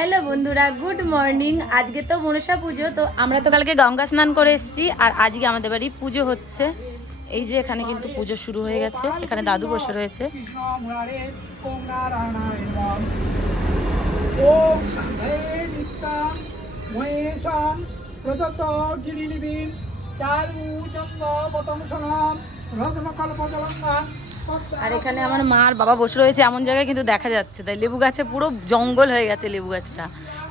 Hello বন্ধুরা, good morning. আজকে তো মনসা পুজো, তো আমরা তো কালকে গঙ্গা স্নান করে এসেছি আর আজকে আমাদের বাড়ি পুজো হচ্ছে। এই যে এখানে কিন্তু পুজো শুরু হয়ে গেছে, এখানে দাদু বসে রয়েছে। আর এখানে আমার মা আর বাবা বসে রয়েছে এমন জায়গায় কিন্তু দেখা যাচ্ছে, তাই লেবু গাছে পুরো জঙ্গল হয়ে গেছে। লেবু গাছটা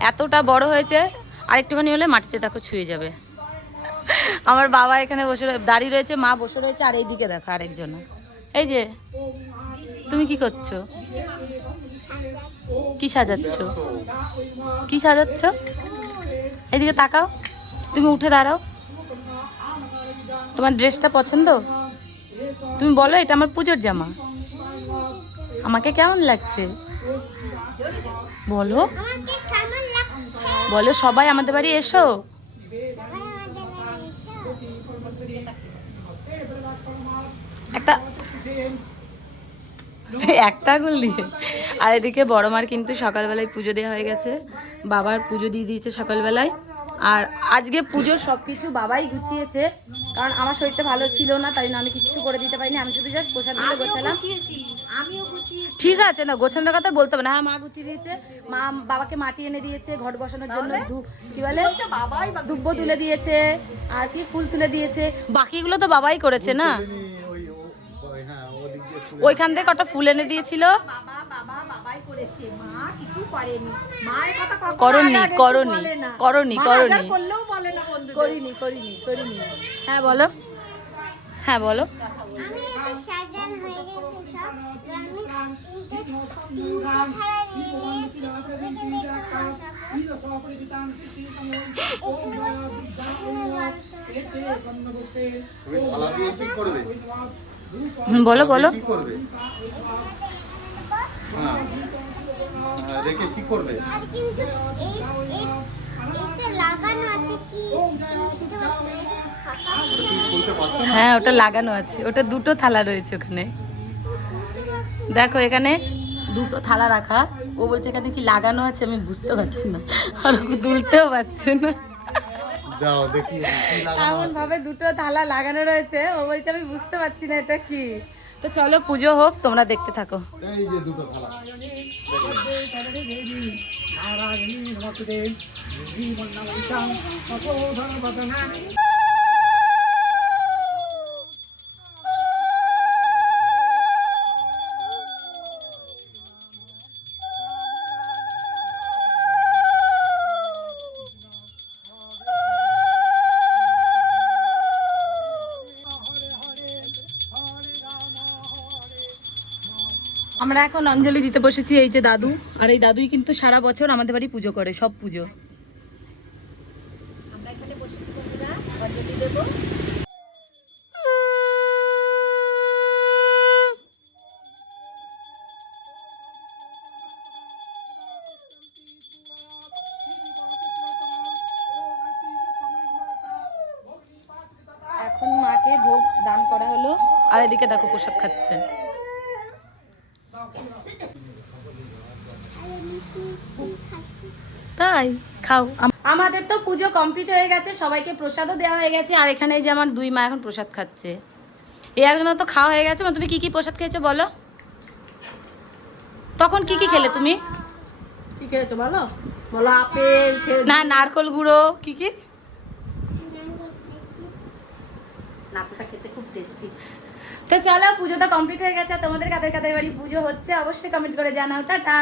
এতটা বড় হয়েছে, আর একটুখানি হলে মাটিতে দেখো ছুঁয়ে যাবে। আমার বাবা এখানে বসে দাঁড়িয়ে রয়েছে, মা বসে রয়েছে, আর এইদিকে দেখো আরেকজন। এই যে তুমি কি করছো? কি সাজাচ্ছ? কি সাজাচ্ছ? এইদিকে তাকাও, তুমি উঠে দাঁড়াও। তোমার ড্রেসটা পছন্দ? তুমি বলো, এটা আমার পুজোর জামা, আমাকে কেমন লাগছে বলো? বলো সবাই আমাদের বাড়ি এসো। একটা একটা আঙুল দিয়ে। আর এদিকে বড় মার কিন্তু সকালবেলায় পুজো দেওয়া হয়ে গেছে, বাবার পুজো দিয়ে দিয়েছে সকালবেলায়। আর আজকে পুজোর সব কিছু বাবাই গুছিয়েছে, কারণ আমার শরীরটা ভালো ছিল না, তাই না আমি কিছু করে দিতে পারিনি। আমি শুধু জাস্ট প্রসাদগুলো গোছালাম। ঠিক আছে, না গোছানোর কথা বলতে হবে না। হ্যাঁ, মা গুছিয়ে দিয়েছে। মা বাবাকে মাটি এনে দিয়েছে ঘট বসানোর জন্য, কি বলে দুব্বো তুলে দিয়েছে, আর কি ফুল তুলে দিয়েছে। বাকিগুলো তো বাবাই করেছে না। ওইখান থেকে কটা ফুল এনে দিয়েছিল। করনি করনি করনি করনি করিনি করিনি করিনি। হ্যাঁ বলো, হ্যাঁ বলো। বলো বলো। হ্যাঁ, ওটা লাগানো আছে, ওটা দুটো থালা রয়েছে ওখানে। দেখো এখানে দুটো থালা রাখা। ও বলছে এখানে কি লাগানো আছে, আমি বুঝতে পারছি না, আর তুলতেও পারছে না। এমন ভাবে দুটো থালা লাগানো রয়েছে, ও বলছে আমি বুঝতে পারছি না এটা কি। তো চলো পুজো হোক, তোমরা দেখতে থাকো। এই যে দুটো থালা। আমরা এখন অঞ্জলি দিতে বসেছি। এই যে দাদু, আর এই দাদুই কিন্তু সারা বছর আমাদের বাড়ি পুজো করে, সব পুজো। আমরা এখানে বসেছি বন্ধুরা, অঞ্জলি দেব। এখন মাকে ভোগ দান করা হলো, আর এদিকে দেখো প্রসাদ খাচ্ছে। তাই খাও। আমাদের তো পুজো কমপ্লিট হয়ে গেছে, সবাইকে প্রসাদও দেওয়া হয়ে গেছে। আর এখানে যে আমার দুই মা এখন প্রসাদ খাচ্ছে। এই একজন তো খাওয়া হয়ে গেছে। তুমি কি কি প্রসাদ খেয়েছো বলো? তখন কি কি খেলে তুমি? কি খেয়েছো বলো? বলো আপেল না, নারকল গুঁড়ো কি কি? নাড়ুটা খেতে খুব টেস্টি। তো চলো, পুজো তো কমপ্লিট হয়ে গেছে। তোমাদের কাদের কাদের বাড়ি পুজো হচ্ছে অবশ্যই কমেন্ট করে জানাও। টাটা।